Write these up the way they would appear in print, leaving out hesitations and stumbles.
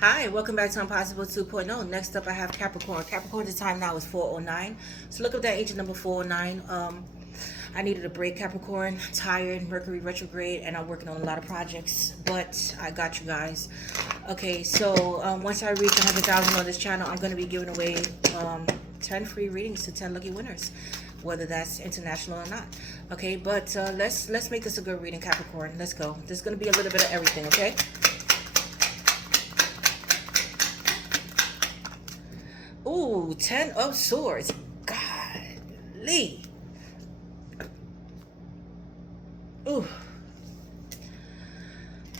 Hi, welcome back to Impossible 2.0. Next up, I have Capricorn. Capricorn, the time now is 4:09. So look up that agent number 409. I needed a break, Capricorn. Tired, Mercury retrograde, and I'm working on a lot of projects. But I got you guys. Okay, so once I reach 100,000 on this channel, I'm going to be giving away 10 free readings to 10 lucky winners, whether that's international or not. Okay, but let's make this a good reading, Capricorn. Let's go. There's going to be a little bit of everything. Okay. Ooh, 10 of swords. Golly. Ooh.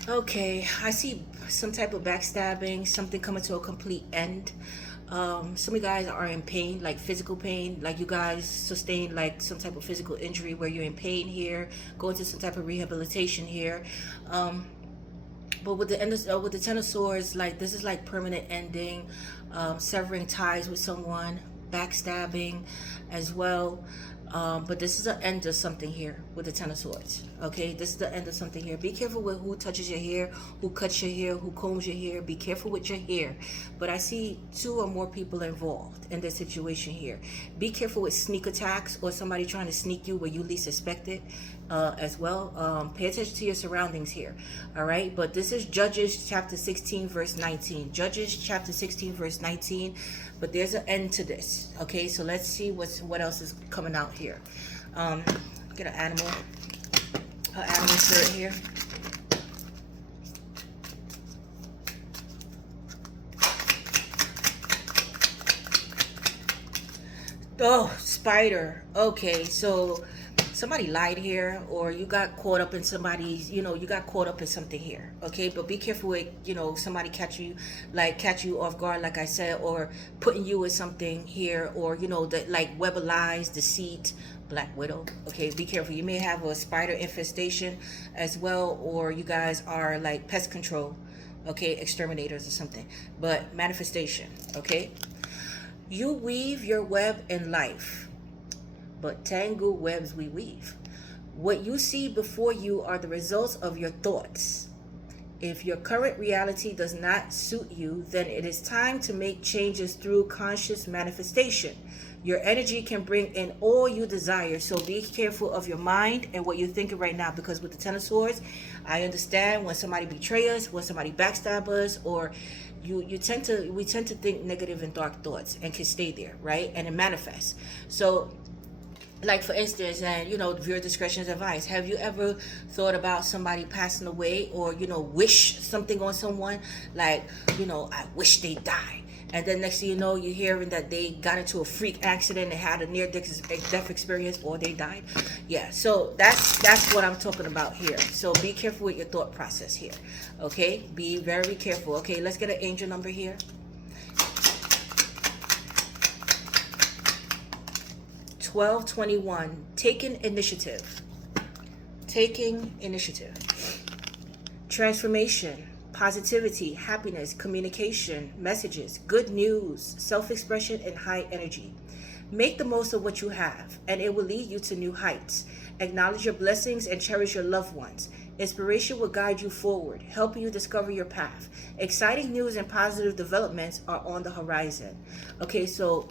Okay, I see some type of backstabbing, something coming to a complete end. Some of you guys are in pain, like physical pain, like you guys sustain like some type of physical injury where you're in pain here, going to some type of rehabilitation here. But with the end of, with the Ten of Swords, like this is like permanent ending, severing ties with someone, backstabbing as well. But this is the end of something here with the Ten of Swords. Okay, this is the end of something here. Be careful with who touches your hair, who cuts your hair, who combs your hair. Be careful with your hair. But I see 2 or more people involved in this situation here. Be careful with sneak attacks or somebody trying to sneak you where you least expect it. As well, pay attention to your surroundings here. All right, but this is Judges chapter 16 verse 19. Judges chapter 16 verse 19. But there's an end to this. Okay, so let's see what else is coming out here. Get an animal spirit here. Oh, spider. Okay, so somebody lied here, or you got caught up in somebody's, you got caught up in something here. Okay, but be careful with, somebody catch you off guard, like I said, or putting you with something here, or, that like web of lies, deceit, Black Widow. Okay, be careful. You may have a spider infestation as well, or you guys are like pest control. Okay, exterminators or something. But manifestation. Okay. You weave your web in life, but tangled webs we weave. What you see before you are the results of your thoughts. If your current reality does not suit you, then it is time to make changes through conscious manifestation. Your energy can bring in all you desire, so be careful of your mind and what you're thinking right now, because with the Ten of Swords, I understand when somebody betrays us, when somebody backstabs us, or we tend to think negative and dark thoughts and can stay there, right? And it manifests. So like for instance, and viewer discretion is advice. Have you ever thought about somebody passing away, or wish something on someone, like I wish they died, and then next thing you know, you're hearing that they got into a freak accident and had a near death experience, or they died? Yeah, so that's what I'm talking about here. So be careful with your thought process here. Okay, be very careful. Okay, let's get an angel number here. 1221. Taking initiative, transformation, positivity, happiness, communication, messages, good news, self-expression, and high energy. Make the most of what you have, and it will lead you to new heights. Acknowledge your blessings and cherish your loved ones. Inspiration will guide you forward, helping you discover your path. Exciting news and positive developments are on the horizon. Okay, so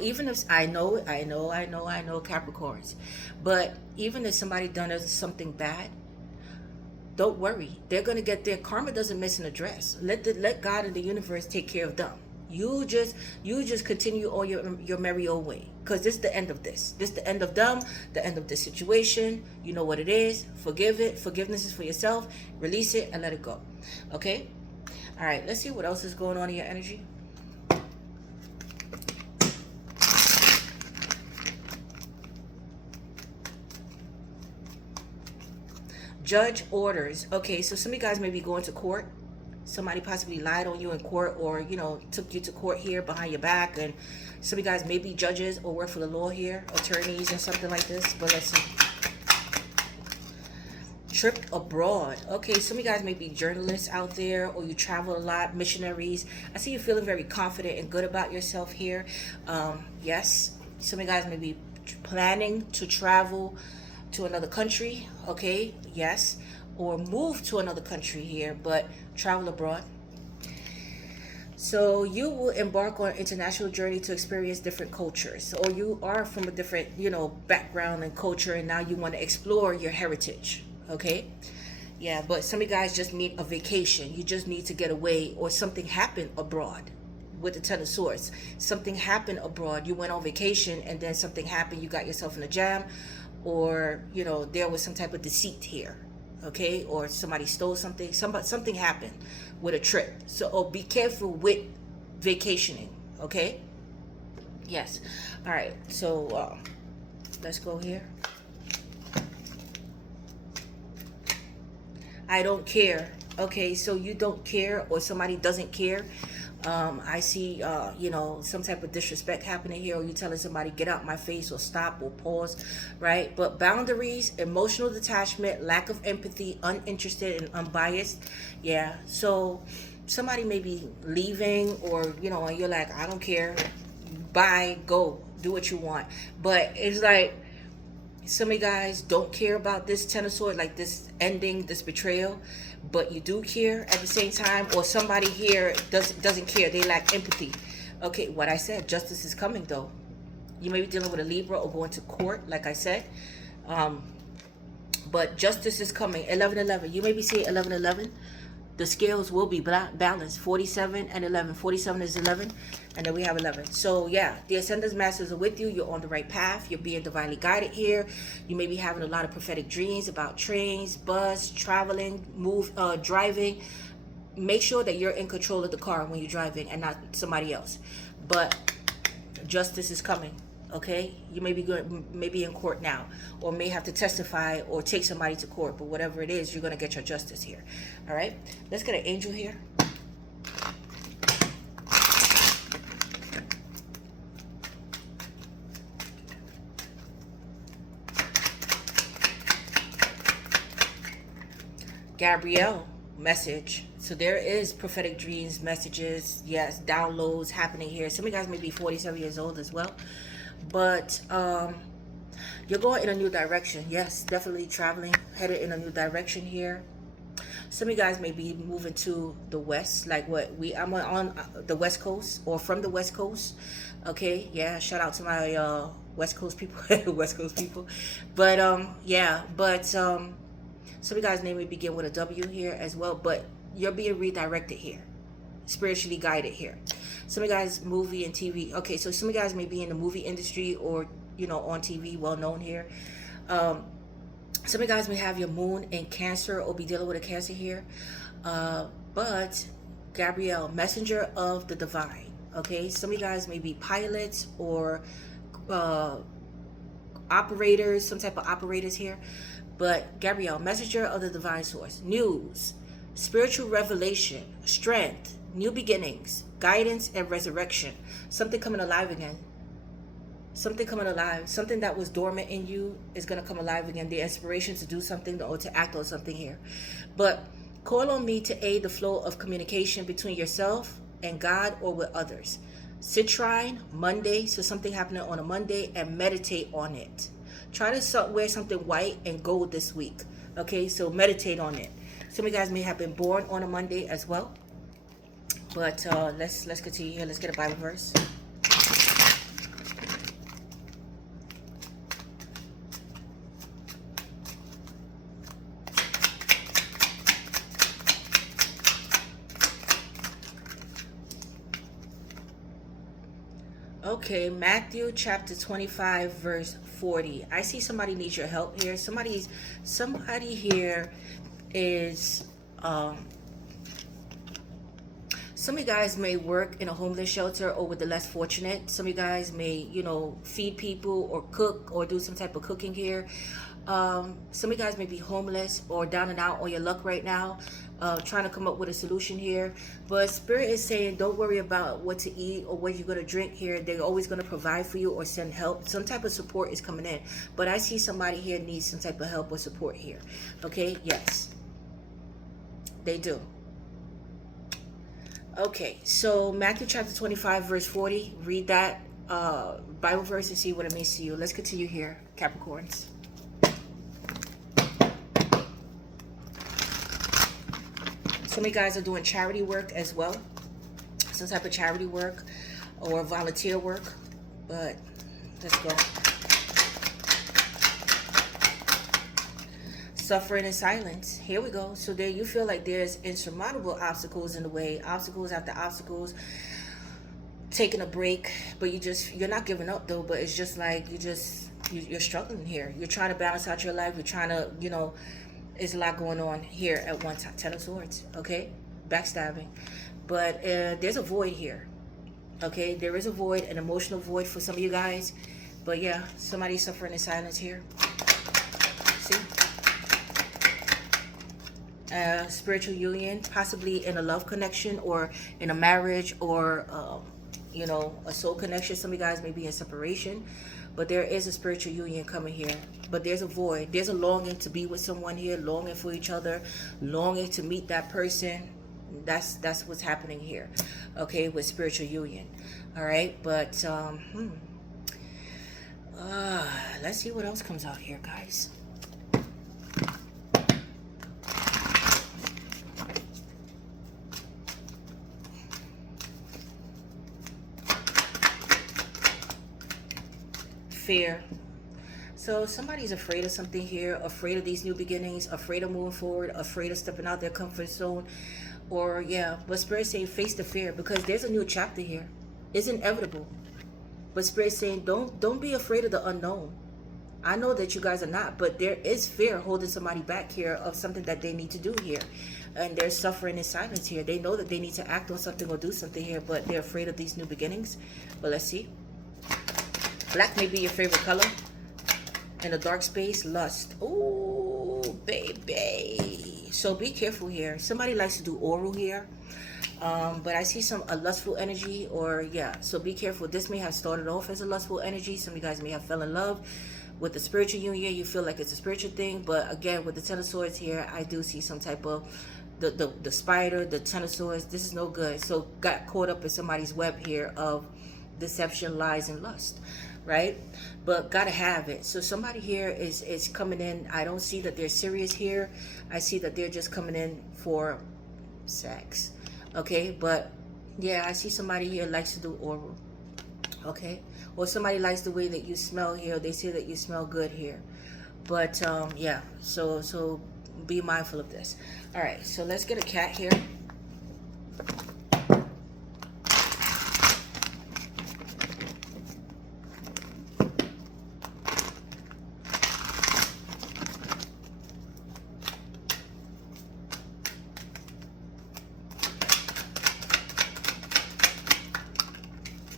even if I know Capricorns, but even if somebody done us something bad, don't worry. They're gonna get their karma. Doesn't miss an address. Let God and the universe take care of them. You just continue on your merry old way, because this is the end of this. This is the end of them. The end of this situation. You know what it is. Forgive it. Forgiveness is for yourself. Release it and let it go. Okay. All right. Let's see what else is going on in your energy. Judge orders. Okay, so some of you guys may be going to court. Somebody possibly lied on you in court, or took you to court here behind your back. And some of you guys may be judges or work for the law here, attorneys and something like this. But let's see. Trip abroad. Okay, some of you guys may be journalists out there, or you travel a lot, missionaries. I see you feeling very confident and good about yourself here. Yes, some of you guys may be planning to travel to another country. Okay, yes, or move to another country here, but travel abroad. So you will embark on an international journey to experience different cultures, or you are from a different, background and culture, and now you want to explore your heritage. Okay, yeah. But some of you guys just need a vacation. You just need to get away, or something happened abroad. With the Ten of Swords, something happened abroad. You went on vacation, and then something happened. You got yourself in a jam, or there was some type of deceit here. Okay, or somebody stole something. Something happened with a trip. So be careful with vacationing. Okay. Yes. All right. So let's go here. I don't care. Okay, so you don't care, or somebody doesn't care. I see, some type of disrespect happening here, or you telling somebody, get out my face, or stop, or pause, right? But boundaries, emotional detachment, lack of empathy, uninterested and unbiased. Yeah, so somebody may be leaving, or, and you're like, I don't care. Bye, go, do what you want. But it's like, some of you guys don't care about this Ten of Swords, like this ending, this betrayal, but you do care at the same time. Or somebody here doesn't care. They lack empathy. Okay, what I said, justice is coming though. You may be dealing with a Libra or going to court, like I said. But justice is coming. 11-11. You may be seeing 11-11. The scales will be balanced. 47 and 11. 47 is 11, and then we have 11. So yeah, the Ascendant's Masters are with you. You're on the right path. You're being divinely guided here. You may be having a lot of prophetic dreams about trains, bus, traveling, driving. Make sure that you're in control of the car when you're driving, and not somebody else. But justice is coming. Okay, you may be maybe in court now, or may have to testify or take somebody to court, but whatever it is, you're going to get your justice here. All right, let's get an angel here. Gabrielle message. So there is prophetic dreams, messages, yes, downloads happening here. Some of you guys may be 47 years old as well. But you're going in a new direction. Yes, definitely traveling, headed in a new direction here. Some of you guys may be moving to the west, like I'm on the west coast, or from the west coast. Okay, yeah, shout out to my west coast people. West coast people. But some of you guys' name may begin with a W here as well. But you're being redirected here, spiritually guided here. Some of you guys, movie and TV. Okay, so some of you guys may be in the movie industry, or on TV, well known here. Some of you guys may have your moon in Cancer, or be dealing with a Cancer here. But Gabrielle, messenger of the divine. Okay, some of you guys may be pilots, or operators, some type of operators here. But Gabrielle, messenger of the divine source. News, spiritual revelation, strength, new beginnings, guidance, and resurrection. Something coming alive again. Something coming alive. Something that was dormant in you is going to come alive again. The inspiration to do something, or to act on something here. But call on me to aid the flow of communication between yourself and God, or with others. Citrine, Monday. So something happening on a Monday, and meditate on it. Try to wear something white and gold this week. Okay, so meditate on it. Some of you guys may have been born on a Monday as well. But let's continue here. Let's get a Bible verse. Okay, Matthew chapter 25 verse 40. I see somebody needs your help here. Somebody here is some of you guys may work in a homeless shelter, or with the less fortunate. Some of you guys may, feed people, or cook, or do some type of cooking here. Some of you guys may be homeless, or down and out on your luck right now, trying to come up with a solution here. But Spirit is saying, don't worry about what to eat or what you're going to drink here. They're always going to provide for you, or send help. Some type of support is coming in. But I see somebody here needs some type of help or support here. Okay, yes, they do. Okay, so Matthew chapter 25 verse 40. Read that Bible verse and see what it means to you. Let's continue here, Capricorns. Some of you guys are doing charity work as well. some type of charity work or volunteer work. But let's go. Suffering in silence. Here we go. So there you feel like there's insurmountable obstacles in the way, obstacles after obstacles, taking a break, but you're not giving up though, but it's just like you're struggling here. You're trying to balance out your life. You're trying to, there's a lot going on here at one time. Ten of Swords, okay? Backstabbing. But there's a void here, okay? There is a void, an emotional void for some of you guys. But yeah, somebody's suffering in silence here. See? Spiritual union, possibly in a love connection or in a marriage or, a soul connection. Some of you guys may be in separation, but there is a spiritual union coming here. But there's a void. There's a longing to be with someone here, longing for each other, longing to meet that person. That's what's happening here, okay, with spiritual union. All right, but let's see what else comes out here, guys. Fear. So somebody's afraid of something here, afraid of these new beginnings, afraid of moving forward, afraid of stepping out their comfort zone. Or yeah, but Spirit saying face the fear, because there's a new chapter here. It's inevitable. But Spirit saying don't be afraid of the unknown. I know that you guys are not, but there is fear holding somebody back here of something that they need to do here. And they're suffering in silence here. They know that they need to act on something or do something here, but they're afraid of these new beginnings. But let's see. Black may be your favorite color. In a dark space, lust. Ooh, baby. So be careful here. Somebody likes to do oral here. But I see a lustful energy, or yeah. So be careful. This may have started off as a lustful energy. Some of you guys may have fell in love with the spiritual union. You feel like it's a spiritual thing. But again, with the Ten of Swords here, I do see some type of the spider, the Ten of Swords. This is no good. So got caught up in somebody's web here of deception, lies, and lust. Right? But gotta have it. So somebody here is coming in. I don't see that they're serious here. I see that they're just coming in for sex. Okay? But yeah, I see somebody here likes to do oral. Okay? Or somebody likes the way that you smell here. They say that you smell good here. But yeah, so be mindful of this. All right, so let's get a cat here.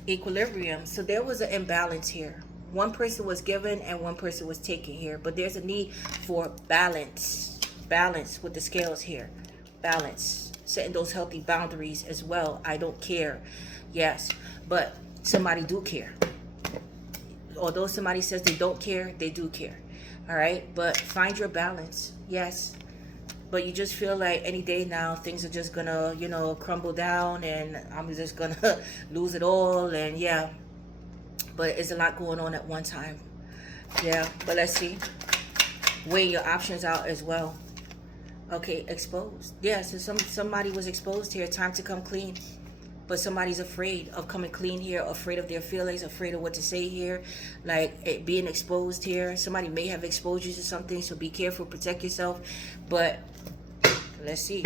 Equilibrium. So there was an imbalance here. One person was given and one person was taken here, but there's a need for balance with the scales here. Balance, setting those healthy boundaries as well. I don't care, yes, but somebody do care. Although somebody says they don't care, they do care. All right, but find your balance. Yes, but you just feel like any day now things are just gonna, crumble down, and I'm just gonna lose it all. And yeah, but it's a lot going on at one time. Yeah, but let's see. Weigh your options out as well. Okay, exposed. Yeah, so somebody was exposed here. Time to come clean. But somebody's afraid of coming clean here, afraid of their feelings, afraid of what to say here, like it being exposed here. Somebody may have exposed you to something, so be careful, protect yourself. But let's see,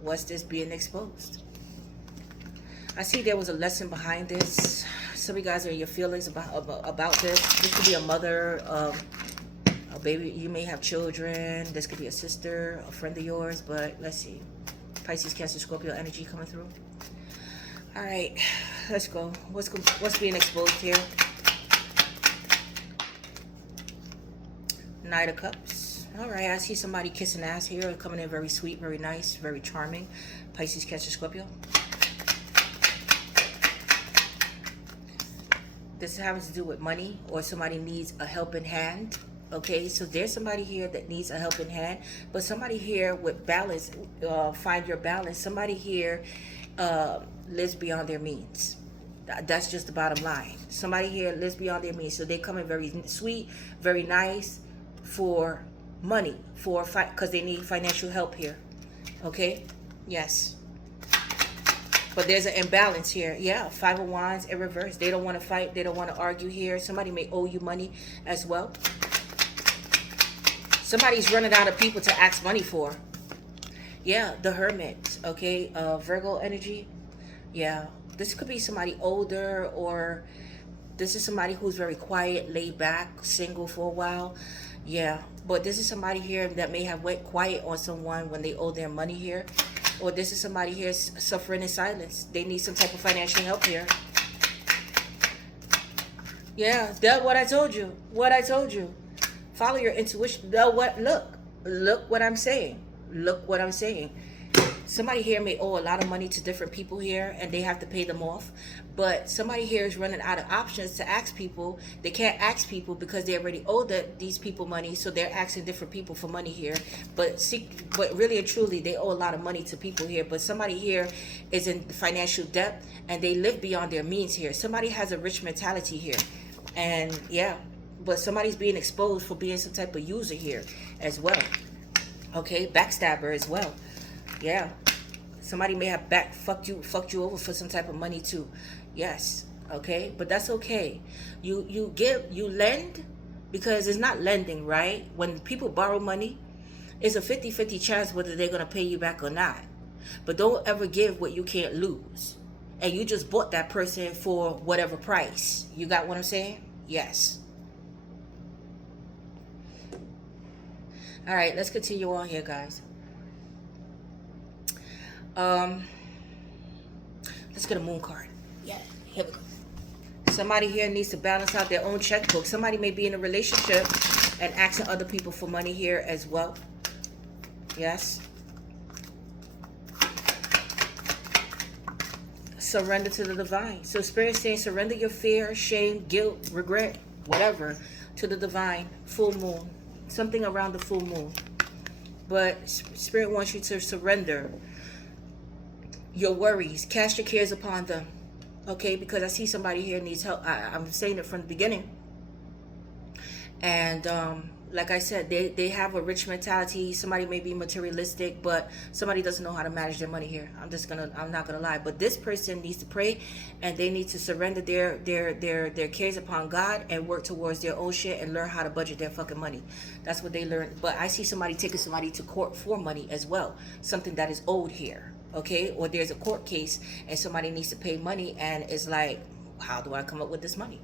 what's this being exposed? I see there was a lesson behind this. Some of you guys are in your feelings about this. This could be a mother, a baby. You may have children. This could be a sister, a friend of yours. But let's see, Pisces, Cancer, Scorpio energy coming through. All right, let's go. What's being exposed here? Knight of Cups. All right, I see somebody kissing ass here, coming in very sweet, very nice, very charming. Pisces, Cancer, Scorpio. This having to do with money, or somebody needs a helping hand. Okay, so there's somebody here that needs a helping hand, but somebody here with balance, find your balance. Somebody here lives beyond their means. That's just the bottom line. Somebody here lives beyond their means, so they come in very sweet, very nice for money, because they need financial help here. Okay, yes. But there's an imbalance here. Yeah, Five of Wands in reverse. They don't want to fight. They don't want to argue here. Somebody may owe you money as well. Somebody's running out of people to ask money for. Yeah, the Hermit. Okay, Virgo energy. Yeah, this could be somebody older, or this is somebody who's very quiet, laid back, single for a while. Yeah, but this is somebody here that may have went quiet on someone when they owe their money here. Or this is somebody here suffering in silence. They need some type of financial help here. Yeah, that's what I told you. What I told you. Follow your intuition. Look what I'm saying. Look what I'm saying. Somebody here may owe a lot of money to different people here, and they have to pay them off. But somebody here is running out of options to ask people. They can't ask people because they already owe these people money, so they're asking different people for money here. But really and truly, they owe a lot of money to people here. But somebody here is in financial debt, and they live beyond their means here. Somebody has a rich mentality here. And yeah, but somebody's being exposed for being some type of user here as well. Okay, backstabber as well. Yeah, somebody may have fucked you over for some type of money too. Yes, okay, but that's okay. You lend, because it's not lending, right? When people borrow money, it's a 50-50 chance whether they're gonna pay you back or not. But don't ever give what you can't lose. And you just bought that person for whatever price. You got what I'm saying? Yes. All right, let's continue on here, guys. Let's get a moon card. Yeah, here we go. Somebody here needs to balance out their own checkbook. Somebody may be in a relationship and asking other people for money here as well. Yes. Surrender to the divine. So Spirit saying surrender your fear, shame, guilt, regret, whatever, to the divine. Full moon. Something around the full moon. But Spirit wants you to surrender your worries. Cast your cares upon them. Okay, because I see somebody here needs help. I'm saying it from the beginning. And like I said, they have a rich mentality. Somebody may be materialistic, but somebody doesn't know how to manage their money here. I'm not gonna lie. But this person needs to pray, and they need to surrender their cares upon God and work towards their own shit and learn how to budget their fucking money. That's what they learn. But I see somebody taking somebody to court for money as well. Something that is owed here. Okay, or there's a court case and somebody needs to pay money, and it's like, how do I come up with this money?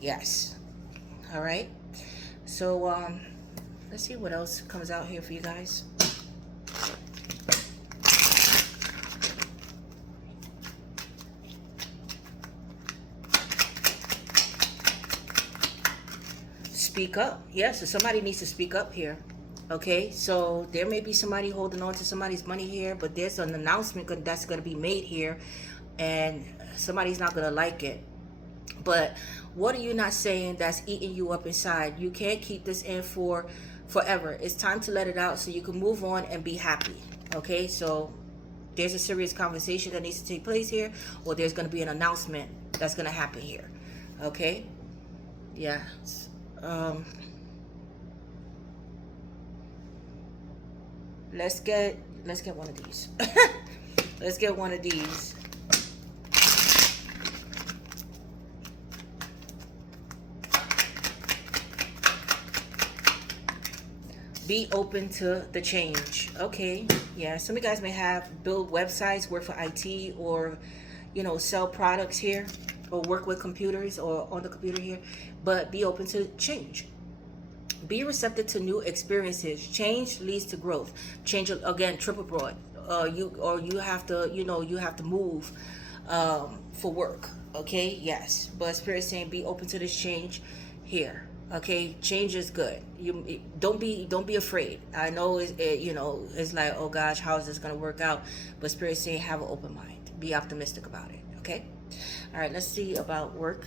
Yes. All right. So let's see what else comes out here for you guys. Speak up. Yeah, so somebody needs to speak up here. Okay, so there may be somebody holding on to somebody's money here, but there's an announcement that's going to be made here, and somebody's not going to like it. But what are you not saying that's eating you up inside? You can't keep this in for forever. It's time to let it out so you can move on and be happy. Okay, so there's a serious conversation that needs to take place here, or there's going to be an announcement that's going to happen here. Okay, yeah. Let's get one of these. Let's get one of these. Be open to the change. Okay, yeah, some of you guys may have build websites, work for IT, or sell products here, or work with computers or on the computer here, but be open to change. Be receptive to new experiences. Change leads to growth. Change, again, trip abroad. You have to move for work. Okay, yes. But Spirit saying be open to this change here. Okay, change is good. Don't be afraid. I know it's like, oh gosh, how is this gonna work out? But Spirit saying have an open mind. Be optimistic about it. Okay. All right. Let's see about work.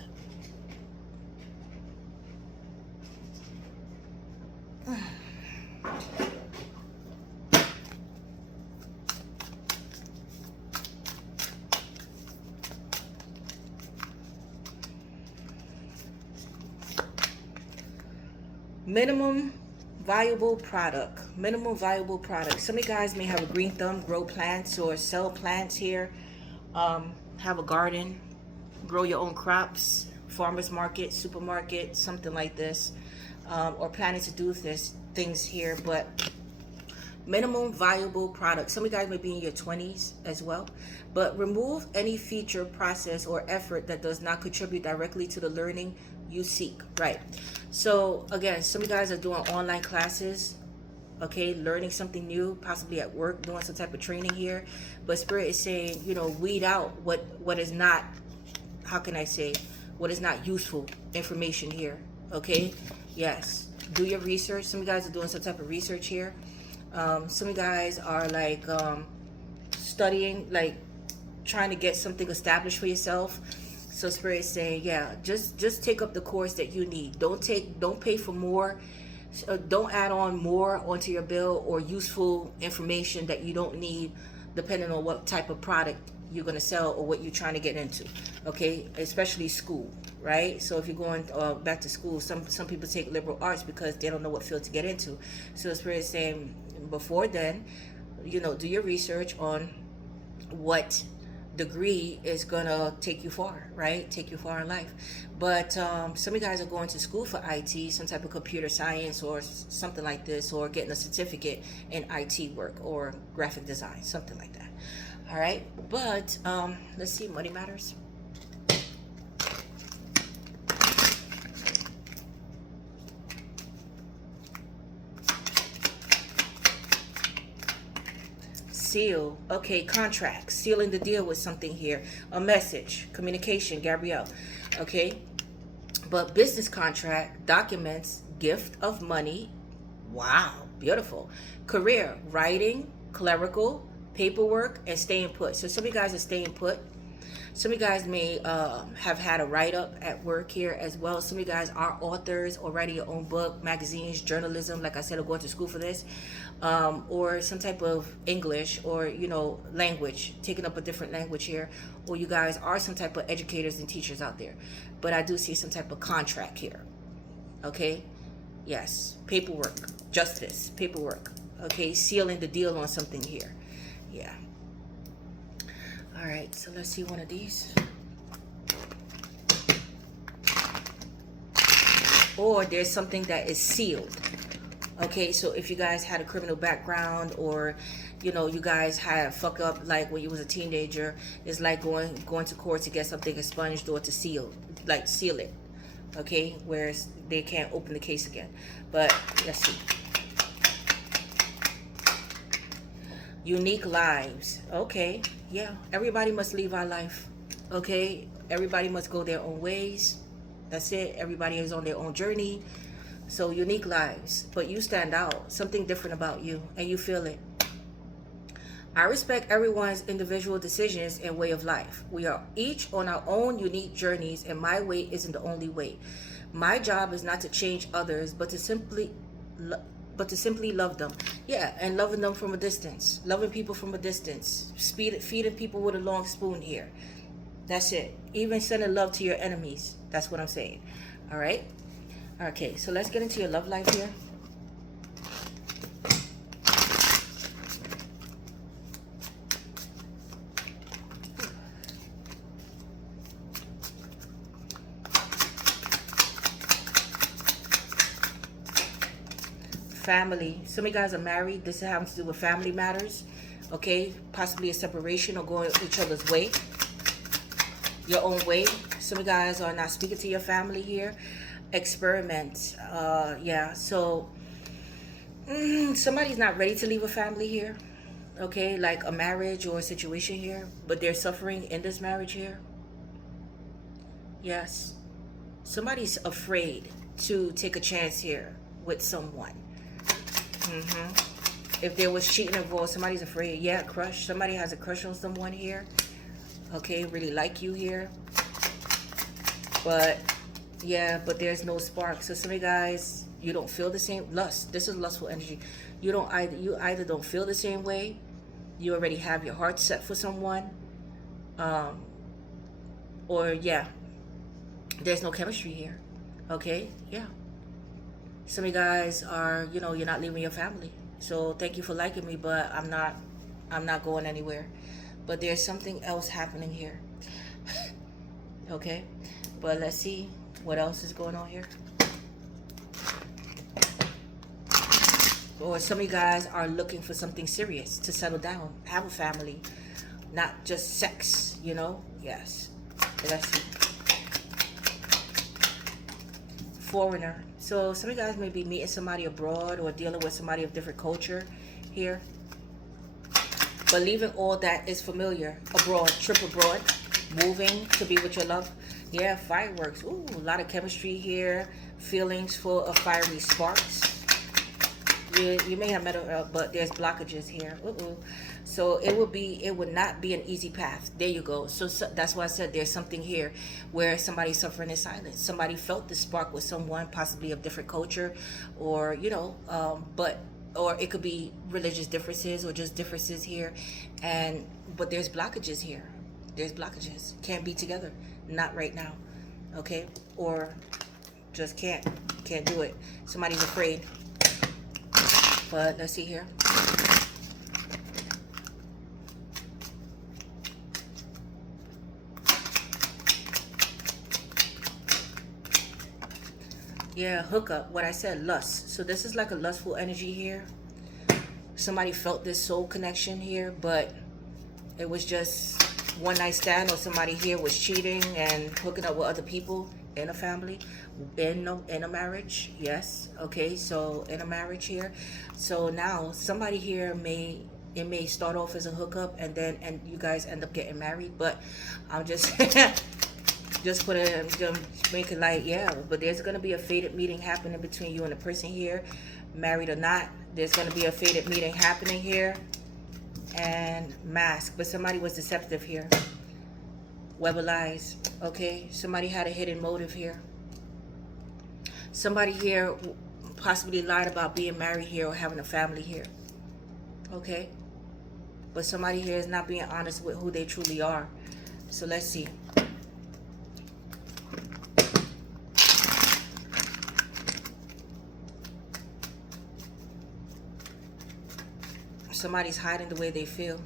Minimum viable product. Some of you guys may have a green thumb, grow plants or sell plants here, Have a garden, grow your own crops, farmers market, supermarket, something like this, or planning to do this things here. But minimum viable product. Some of you guys may be in your 20s as well, but remove any feature, process, or effort that does not contribute directly to the learning you seek. Right. So again, some of you guys are doing online classes, okay, learning something new, possibly at work, doing some type of training here. But Spirit is saying, you know, weed out what is not, how can I say, what is not useful information here. Okay. Yes, do your research. Some of you guys are doing some type of research here. Some of you guys are like studying, like trying to get something established for yourself. So Spirit is saying, yeah, just take up the course that you need. Don't pay for more. Don't add on more onto your bill or useful information that you don't need, depending on what type of product you're going to sell or what you're trying to get into. Okay, especially school, right? So if you're going back to school, some people take liberal arts because they don't know what field to get into. So the Spirit is saying, before then, you know, do your research on what degree is gonna take you far, right? Take you far in life. But some of you guys are going to school for IT, some type of computer science or something like this, or getting a certificate in IT work or graphic design, something like that. All right, but let's see, money matters. Seal. Okay, contract. Sealing the deal with something here. A message. Communication. Gabrielle. Okay. But business contract. Documents. Gift of money. Wow. Beautiful. Career. Writing. Clerical. Paperwork. And staying put. So some of you guys are staying put. Some of you guys may have had a write-up at work here as well. Some of you guys are authors or writing your own book, magazines, journalism, like I said, or going to school for this, or some type of English or, you know, language, taking up a different language here, or you guys are some type of educators and teachers out there. But I do see some type of contract here. Okay? Yes. Paperwork. Justice. Paperwork. Okay? Sealing the deal on something here. Yeah. All right, so let's see one of these. Or there's something that is sealed. Okay, so if you guys had a criminal background, or you know, you guys had fuck up like when you was a teenager, it's like going to court to get something expunged or to seal, like seal it. Okay, whereas they can't open the case again. But let's see. Unique lives. Okay, yeah, everybody must live our life. Okay, everybody must go their own ways. That's it. Everybody is on their own journey. So unique lives, but you stand out. Something different about you, and you feel it. I respect everyone's individual decisions and way of life. We are each on our own unique journeys, and my way isn't the only way. My job is not to change others, but to simply love them. Yeah, and loving them from a distance. Loving people from a distance. Feeding people with a long spoon here. That's it. Even sending love to your enemies. That's what I'm saying. All right? Okay, so let's get into your love life here. Family. Some of you guys are married. This is having to do with family matters. Okay, possibly a separation or going each other's way, your own way. Some of you guys are not speaking to your family here. Experiment. Yeah, so somebody's not ready to leave a family here. Okay, like a marriage or a situation here, but they're suffering in this marriage here. Yes, somebody's afraid to take a chance here with someone. If there was cheating involved, somebody's afraid. Yeah, crush. Somebody has a crush on someone here. Okay, really like you here. But yeah, but there's no spark. So some of you guys, you don't feel the same lust. This is lustful energy. You either don't feel the same way. You already have your heart set for someone. Or yeah, there's no chemistry here. Okay, yeah. Some of you guys are, you know, you're not leaving your family. So thank you for liking me, but I'm not going anywhere. but there's something else happening here. Okay, but let's see what else is going on here. Or some of you guys are looking for something serious to settle down, have a family, not just sex, you know? Yes. Let's see. Foreigner. So some of you guys may be meeting somebody abroad or dealing with somebody of different culture here. But leaving all that is familiar. Abroad, trip abroad, moving to be with your love. Yeah, fireworks. Ooh, a lot of chemistry here. Feelings full of fiery sparks. You may have met her, but there's blockages here. So it would not be an easy path. There you go. So that's why I said there's something here where somebody's suffering in silence. Somebody felt the spark with someone, possibly of different culture, or or it could be religious differences or just differences here, but there's blockages here. There's blockages. Can't be together. Not right now. Okay, or just can't do it. Somebody's afraid. But let's see here. Yeah, hookup. What I said, lust. So this is like a lustful energy here. Somebody felt this soul connection here, but it was just one night stand, or somebody here was cheating and hooking up with other people in a family, in a marriage. Yes. Okay, so in a marriage here. So now somebody here may start off as a hookup and you guys end up getting married, but I'm just just put it, make it light. Yeah, but there's going to be a fated meeting happening between you and the person here, married or not. There's going to be a fated meeting happening here. And mask, but somebody was deceptive here. Web of lies. Okay, somebody had a hidden motive here. Somebody here possibly lied about being married here or having a family here. Okay, but somebody here is not being honest with who they truly are. So let's see. Somebody's hiding the way they feel.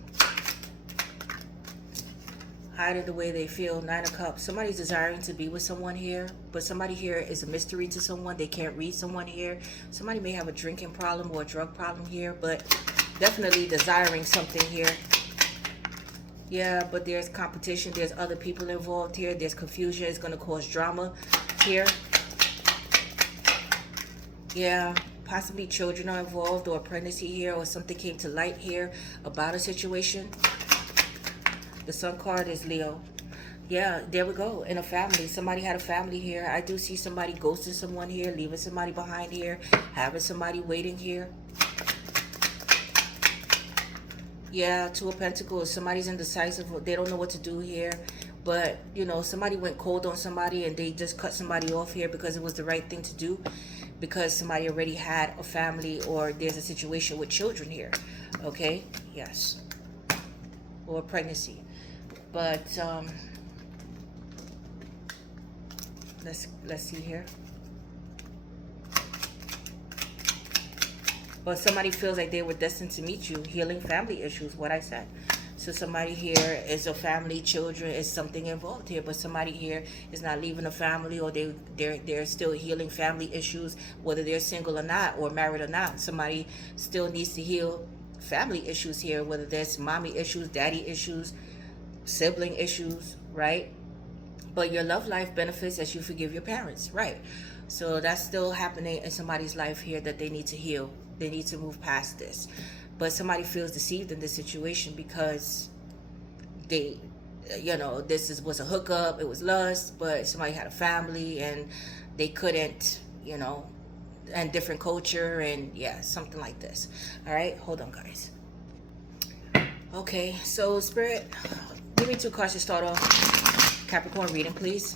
Hiding the way they feel. Nine of Cups. Somebody's desiring to be with someone here, but somebody here is a mystery to someone. They can't read someone here. Somebody may have a drinking problem or a drug problem here, but definitely desiring something here. Yeah, but there's competition. There's other people involved here. There's confusion. It's going to cause drama here. Yeah. Possibly children are involved, or pregnancy here, or something came to light here about a situation. The Sun card is Leo. Yeah, there we go. In a family. Somebody had a family here. I do see somebody ghosting someone here, leaving somebody behind here, having somebody waiting here. Yeah, Two of Pentacles. Somebody's indecisive. They don't know what to do here. But, you know, somebody went cold on somebody and they just cut somebody off here because it was the right thing to do. Because somebody already had a family, or there's a situation with children here. Okay? Yes. Or pregnancy. But let's see here. But somebody feels like they were destined to meet you. Healing family issues, what I said. So somebody here is a family, children, is something involved here. But somebody here is not leaving a family, or they're still healing family issues, whether they're single or not, or married or not. Somebody still needs to heal family issues here, whether there's mommy issues, daddy issues, sibling issues, right? But your love life benefits as you forgive your parents, right? So that's still happening in somebody's life here that they need to heal. They need to move past this. But somebody feels deceived in this situation because they, was a hookup, it was lust, but somebody had a family and they couldn't, and different culture, and yeah, something like this. All right, hold on, guys. Okay, so Spirit, give me 2 cards to start off. Capricorn reading, please.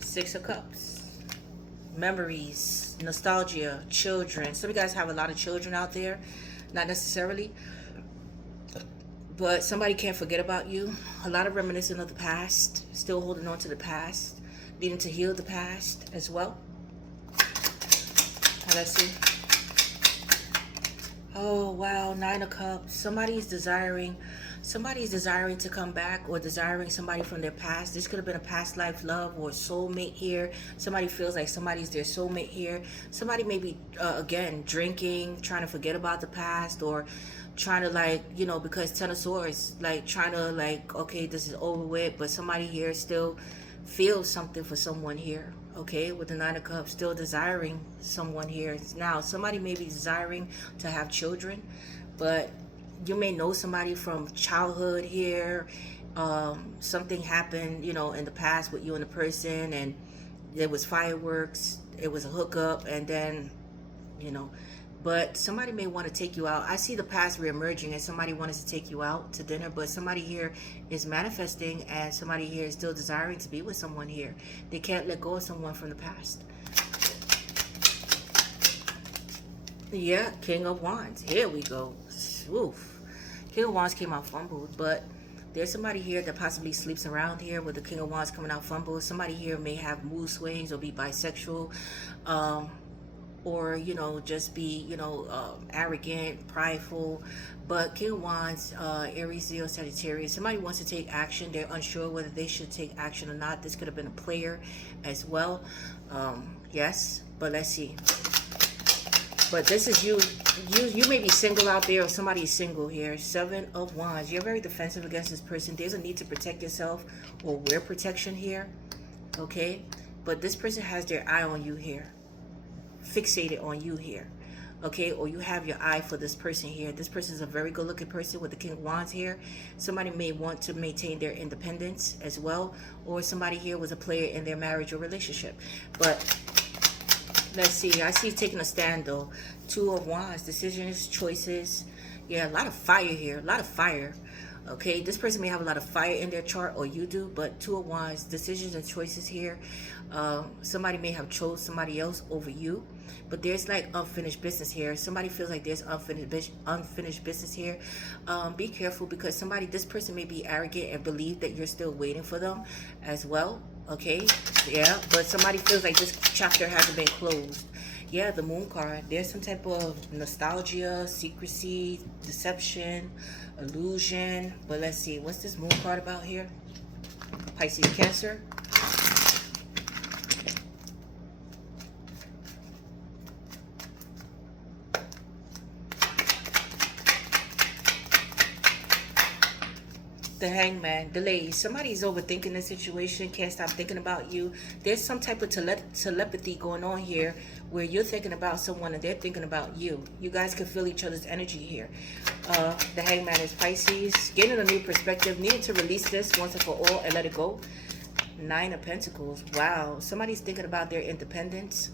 Six of Cups. Memories, nostalgia, children. Some of you guys have a lot of children out there. Not necessarily, but somebody can't forget about you. A lot of reminiscing of the past. Still holding on to the past. needing to heal the past as well. Let's see. Oh wow, Nine of Cups. Somebody's desiring to come back, or desiring somebody from their past. This could have been a past life love or soulmate here. Somebody feels like somebody's their soulmate here. Somebody may be again drinking, trying to forget about the past, or trying to, like, you know, because Ten of Swords, like trying to, like, okay, this is over with, but somebody here still feels something for someone here. Okay, with the Nine of Cups, still desiring someone here. Now somebody may be desiring to have children, but you may know somebody from childhood here. Something happened, you know, in the past with you and the person, and there was fireworks, it was a hookup, and then, you know, but somebody may want to take you out. I see the past reemerging, and somebody wants to take you out to dinner, but somebody here is manifesting, and somebody here is still desiring to be with someone here. They can't let go of someone from the past. Yeah, King of Wands. Here we go. Oof. King of Wands came out fumbled, but there's somebody here that possibly sleeps around here with the King of Wands coming out fumbled. Somebody here may have mood swings or be bisexual. Or, you know, just be, you know, arrogant, prideful. But King of Wands, Aries, Leo, Sagittarius, somebody wants to take action. They're unsure whether they should take action or not. This could have been a player as well. Yes, but let's see. But this is you. You may be single out there, or somebody is single here. Seven of Wands. You're very defensive against this person. There's a need to protect yourself or wear protection here. Okay? But this person has their eye on you here. Fixated on you here. Okay? Or you have your eye for this person here. This person is a very good looking person with the King of Wands here. Somebody may want to maintain their independence as well. Or somebody here was a player in their marriage or relationship. But let's see. I see taking a stand though. Two of Wands. Decisions, choices. Yeah, a lot of fire here. A lot of fire. Okay, this person may have a lot of fire in their chart, or you do, but Two of Wands, decisions and choices here. Somebody may have chose somebody else over you, but there's like unfinished business here. Somebody feels like there's unfinished business here. Be careful, because this person may be arrogant and believe that you're still waiting for them as well. Okay, yeah, but somebody feels like this chapter hasn't been closed. Yeah, the Moon card. There's some type of nostalgia, secrecy, deception, illusion. But let's see. What's this Moon card about here? Pisces, Cancer. The Hangman. Delays. Somebody's overthinking the situation, can't stop thinking about you. There's some type of telepathy going on here, where you're thinking about someone and they're thinking about you. You guys can feel each other's energy here. The Hangman is Pisces. Getting a new perspective. Needing to release this once and for all and let it go. Nine of Pentacles. Wow. Somebody's thinking about their independence.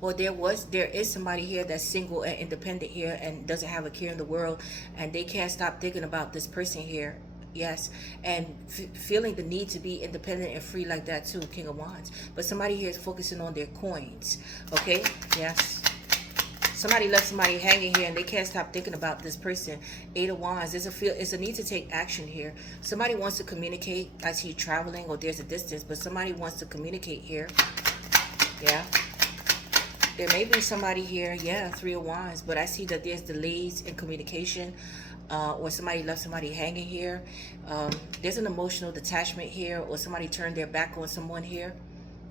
Or there is somebody here that's single and independent here and doesn't have a care in the world, and they can't stop thinking about this person here. Yes, and feeling the need to be independent and free like that too. King of Wands. But somebody here is focusing on their coins. Okay, yes. Somebody left somebody hanging here and they can't stop thinking about this person. Eight of Wands. It's a need to take action here. Somebody wants to communicate. I see you traveling, or there's a distance, but somebody wants to communicate here. Yeah. There may be somebody here, yeah, Three of Wands, but I see that there's delays in communication, or somebody left somebody hanging here. There's an emotional detachment here, or somebody turned their back on someone here.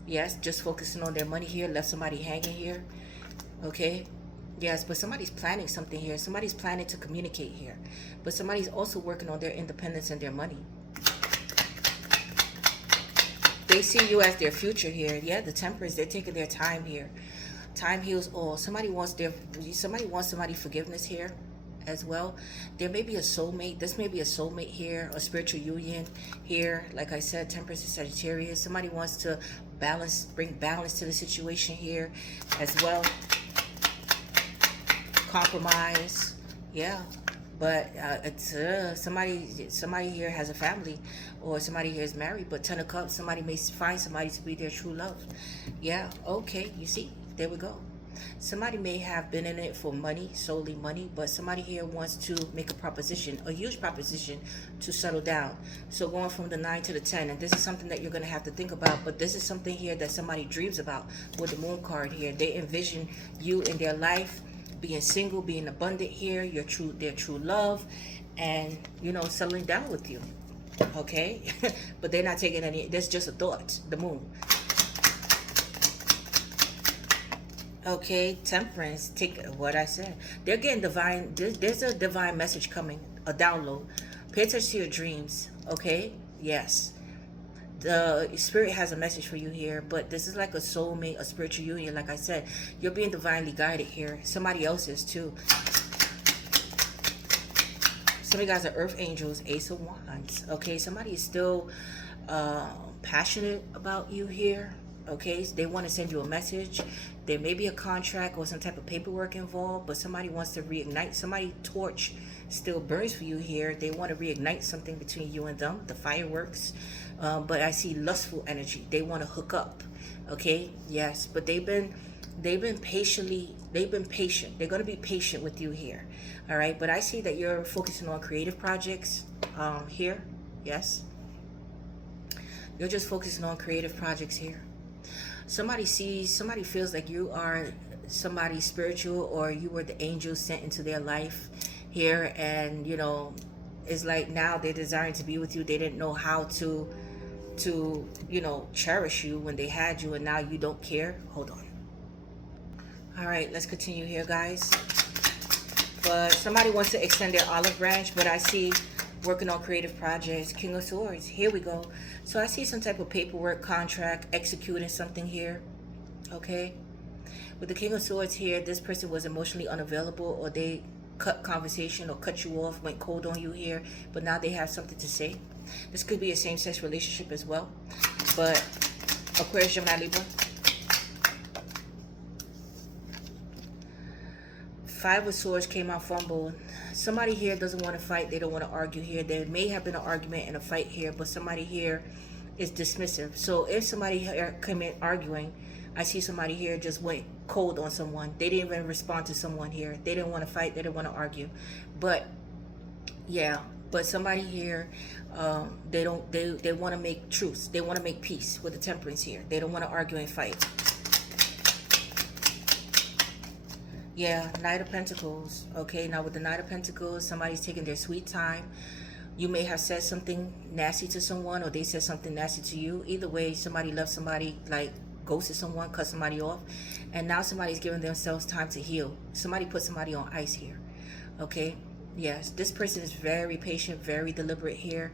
Yes, just focusing on their money here, left somebody hanging here. Okay, yes, but somebody's planning something here. Somebody's planning to communicate here, but somebody's also working on their independence and their money. They see you as their future here. Yeah, the Temperance, they're taking their time here. Time heals all. Somebody wants somebody's forgiveness here as well. There may be a soulmate. This may be a soulmate here, a spiritual union here. Like I said, Temperance is Sagittarius. Somebody wants to bring balance to the situation here as well. Compromise. Yeah. But it's somebody here has a family, or somebody here is married. But Ten of Cups, somebody may find somebody to be their true love. Yeah, okay, you see, there we go. Somebody may have been in it for money, solely money, but somebody here wants to make a proposition, a huge proposition, to settle down. So going from the 9 to the 10, and this is something that you're going to have to think about, but this is something here that somebody dreams about with the moon card here. They envision you in their life, being single, being abundant here, their true love, and, you know, settling down with you. Okay? But they're not taking any, that's just a thought, the moon. Okay, temperance, take what I said. They're getting divine, there's a divine message coming, a download. Pay attention to your dreams, okay? Yes. The spirit has a message for you here, but this is like a soulmate, a spiritual union. Like I said, you're being divinely guided here. Somebody else is too. Some of you guys are earth angels, ace of wands. Okay, somebody is still passionate about you here. Okay, they want to send you a message. There may be a contract or some type of paperwork involved, but somebody wants to reignite. Somebody torch still burns for you here. They want to reignite something between you and them, the fireworks. But I see lustful energy. They want to hook up. Okay, yes, but they've been patient. They're going to be patient with you here. All right, but I see that you're focusing on creative projects here. Yes, you're just focusing on creative projects here. Somebody feels like you are somebody spiritual, or you were the angel sent into their life here, and you know, it's like now they're desiring to be with you. They didn't know how to you know, cherish you when they had you, and now you don't care. Hold on. All right, let's continue here, guys. But somebody wants to extend their olive branch, but I see working on creative projects. King of Swords, here we go. So I see some type of paperwork, contract, executing something here. Okay, with the King of Swords here, this person was emotionally unavailable, or they cut conversation or cut you off, went cold on you here, but now they have something to say. This could be a same-sex relationship as well, but Aquarius, Gemini, Libra. Five of Swords came out fumbled. Somebody here doesn't want to fight. They don't want to argue here. There may have been an argument and a fight here, but somebody here is dismissive. So if somebody here came in arguing, I see somebody here just went cold on someone. They didn't even respond to someone here. They didn't want to fight. They didn't want to argue. But yeah, but somebody here, they want to make truce. They want to make peace with the Temperance here. They don't want to argue and fight. Yeah, Knight of Pentacles. Okay, now with the Knight of Pentacles, somebody's taking their sweet time. You may have said something nasty to someone, or they said something nasty to you. Either way, somebody left somebody, like ghosted someone, cut somebody off, and now somebody's giving themselves time to heal. Somebody put somebody on ice here. Okay, yes, this person is very patient, very deliberate here.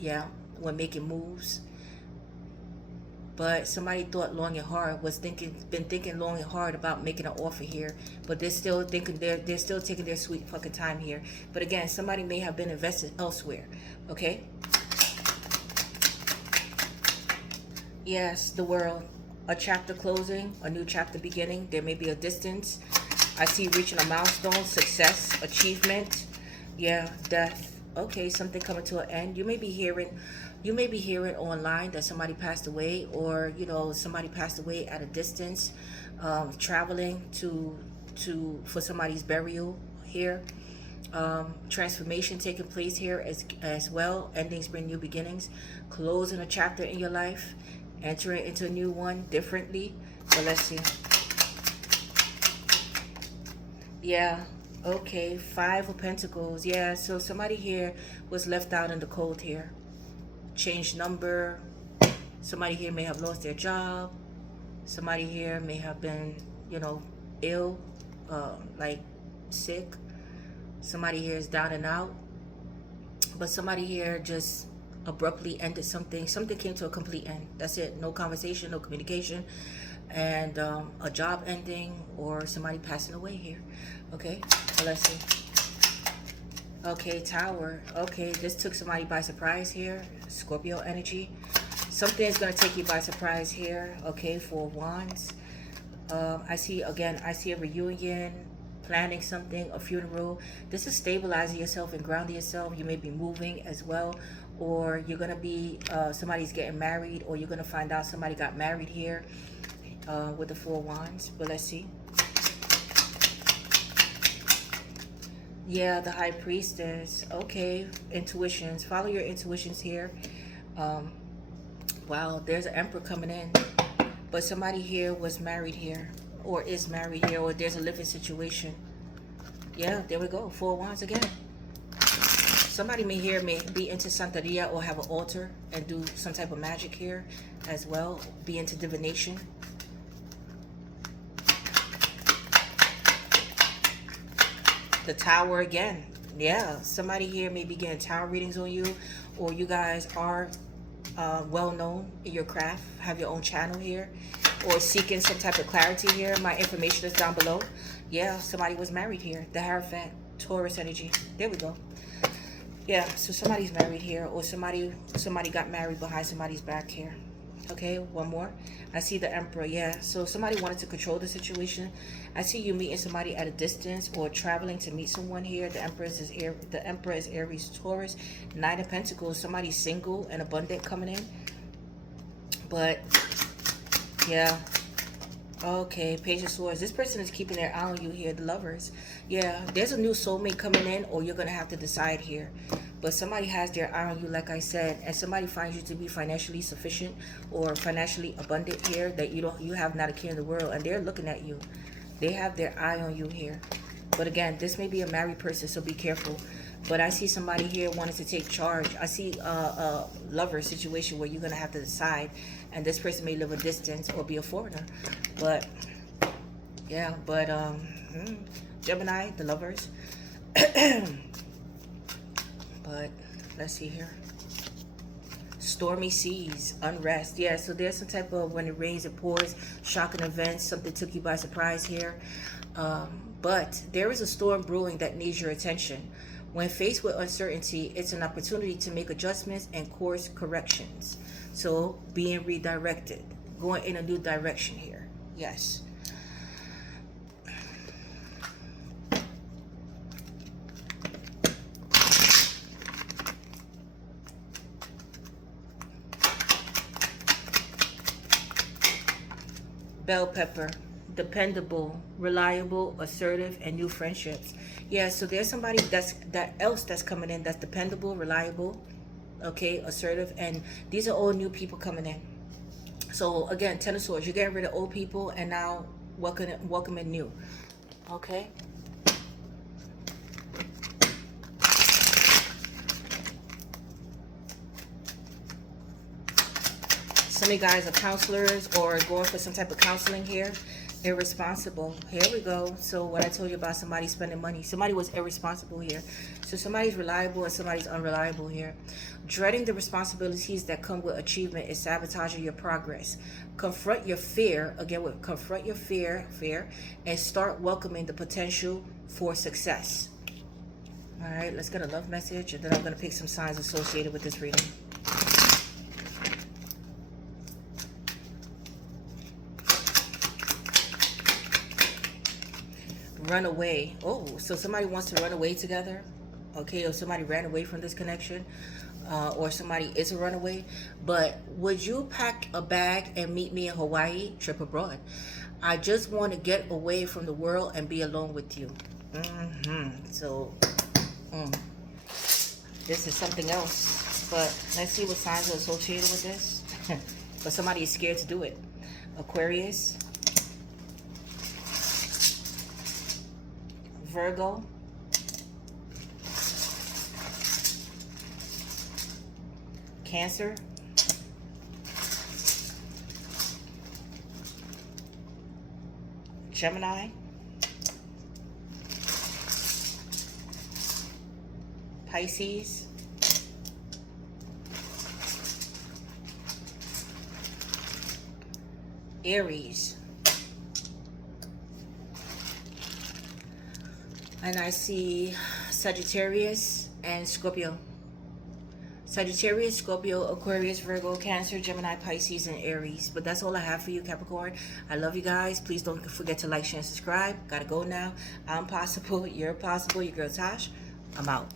Yeah, when making moves. But somebody thought long and hard, been thinking long and hard about making an offer here. But they're still thinking, they're still taking their sweet fucking time here. But again, somebody may have been invested elsewhere. Okay. Yes, the World. A chapter closing, a new chapter beginning. There may be a distance. I see reaching a milestone, success, achievement. Yeah, death. Okay, something coming to an end. You may be hearing online that somebody passed away, or you know, somebody passed away at a distance, traveling for somebody's burial here. Transformation taking place here as well. Endings bring new beginnings. Closing a chapter in your life, entering into a new one differently. But let's see. Yeah. Okay, Five of Pentacles. Yeah, so somebody here was left out in the cold here. Changed number. Somebody here may have lost their job. Somebody here may have been, you know, ill, like sick. Somebody here is down and out. But somebody here just abruptly ended something. Something came to a complete end. That's it. No conversation, no communication. And a job ending, or somebody passing away here. Okay, so let's see. Okay, Tower. Okay, this took somebody by surprise here. Scorpio energy. Something is going to take you by surprise here. Okay, Four of Wands. I see a reunion, planning something, a funeral. This is stabilizing yourself and grounding yourself. You may be moving as well, or you're going to be, somebody's getting married, or you're going to find out somebody got married here with the Four of Wands. But let's see. Yeah, the high priestess. Okay, intuitions. Follow your intuitions here. Um, wow, there's an emperor coming in. But somebody here was married here, or is married here, or there's a living situation. Yeah, there we go. Four wands again. Somebody may be into Santeria or have an altar and do some type of magic here as well. Be into divination. The tower again. Yeah, somebody here may be getting tarot readings on you, or you guys are well known in your craft, have your own channel here, or seeking some type of clarity here. My information is down below. Yeah, somebody was married here. The Hierophant, Taurus energy. There we go. Yeah, so somebody's married here, or somebody got married behind somebody's back here. Okay, one more. I see the Emperor. Yeah, so somebody wanted to control the situation. I see you meeting somebody at a distance or traveling to meet someone here. The Emperor is Aries, Taurus. Knight of Pentacles. Somebody's single and abundant coming in. But yeah. Okay, Page of Swords. This person is keeping their eye on you here, the Lovers. Yeah, there's a new soulmate coming in, or you're going to have to decide here. But somebody has their eye on you, like I said, and somebody finds you to be financially sufficient or financially abundant here, that you have not a care in the world, and they're looking at you. They have their eye on you here. But again, this may be a married person, so be careful. But I see somebody here wanting to take charge. I see a lover situation where you're going to have to decide. And this person may live a distance or be a foreigner. But, yeah, but, Gemini, the Lovers. But, let's see here. Stormy seas, unrest. Yeah, so there's some type of, when it rains, it pours, shocking events. Something took you by surprise here. But there is a storm brewing that needs your attention. When faced with uncertainty, it's an opportunity to make adjustments and course corrections. So being redirected, going in a new direction here. Yes. Bell pepper. Dependable, reliable, assertive, and new friendships. Yeah, so there's somebody that's coming in that's dependable, reliable, okay, assertive, and these are all new people coming in. So again, Ten of Swords, you're getting rid of old people and now welcoming new. Okay. Some of you guys are counselors or going for some type of counseling here. Irresponsible. Here we go. So what I told you about somebody spending money. Somebody was irresponsible here. So somebody's reliable and somebody's unreliable here. Dreading the responsibilities that come with achievement is sabotaging your progress. Confront your fear. Again, confront your fear, and start welcoming the potential for success. All right, let's get a love message, and then I'm going to pick some signs associated with this reading. Run away. Oh, so somebody wants to run away together. Okay, or somebody ran away from this connection, or somebody is a runaway. But would you pack a bag and meet me in Hawaii? Trip abroad. I just want to get away from the world and be alone with you. So this is something else, but let's see what signs are associated with this. But somebody is scared to do it. Aquarius, Virgo, Cancer, Gemini, Pisces, Aries, and I see Sagittarius and Scorpio. Sagittarius, Scorpio, Aquarius, Virgo, Cancer, Gemini, Pisces, and Aries. But that's all I have for you, Capricorn. I love you guys. Please don't forget to like, share, and subscribe. Gotta go now. I'm possible. You're possible. Your girl Tosh. I'm out.